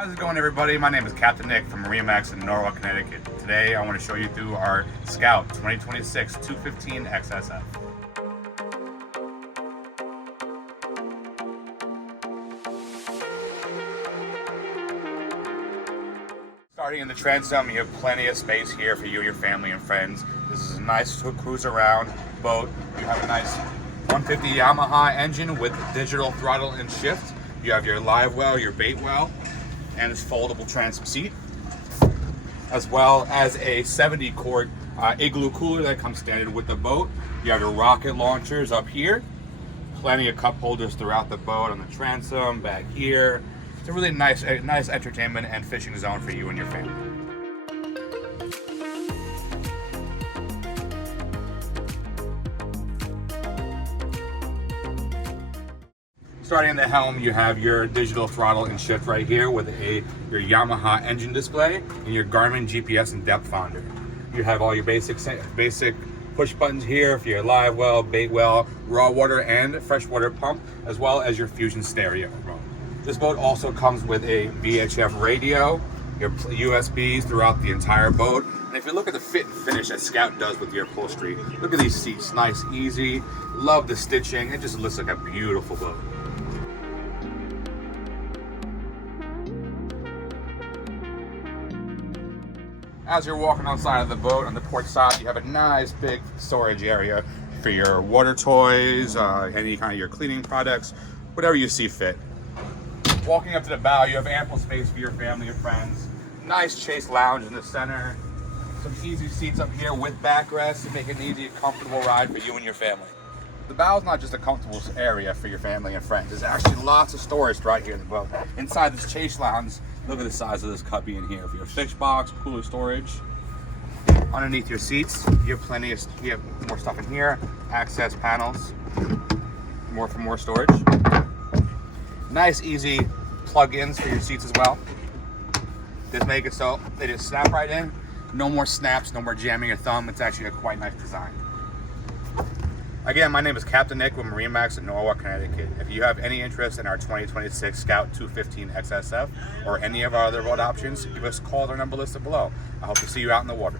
How's it going, everybody? My name is Captain Nick from MarineMax in Norwalk, Connecticut. Today I want to show you through our Scout 2026 215 XSF. Starting in the transom, you have plenty of space here for you, your family, and friends. This is a nice cruise around boat. You have a nice 150 Yamaha engine with digital throttle and shift. You have your live well, your bait well, and this foldable transom seat, as well as a 70 quart igloo cooler that comes standard with the boat. You have your rocket launchers up here, plenty of cup holders throughout the boat, on the transom, back here. It's a really nice entertainment and fishing zone for you and your family. Starting in the helm, you have your digital throttle and shift right here with your Yamaha engine display and your Garmin GPS and depth finder. You have all your basic push buttons here for your live well, bait well, raw water and freshwater pump, as well as your Fusion stereo. This boat also comes with a VHF radio, your USBs throughout the entire boat. And if you look at the fit and finish that Scout does with your upholstery, look at these seats, nice, easy. Love the stitching. It just looks like a beautiful boat. As you're walking outside of the boat, on the port side, you have a nice big storage area for your water toys, any kind of your cleaning products, whatever you see fit. Walking up to the bow, you have ample space for your family and friends. Nice chase lounge in the center. Some easy seats up here with backrests to make it an easy, comfortable ride for you and your family. The bow is not just a comfortable area for your family and friends. There's actually lots of storage right here in the boat. Inside this chase lounge, look at the size of this cubby in here for your fish box, cooler storage. Underneath your seats, you have more stuff in here. Access panels, for more storage. Nice, easy plug-ins for your seats as well. Just make it so they just snap right in. No more snaps, no more jamming your thumb. It's actually a quite nice design. Again, my name is Captain Nick with MarineMax in Norwalk, Connecticut. If you have any interest in our 2026 Scout 215 XSF or any of our other boat options, give us a call at our number listed below. I hope to see you out in the water.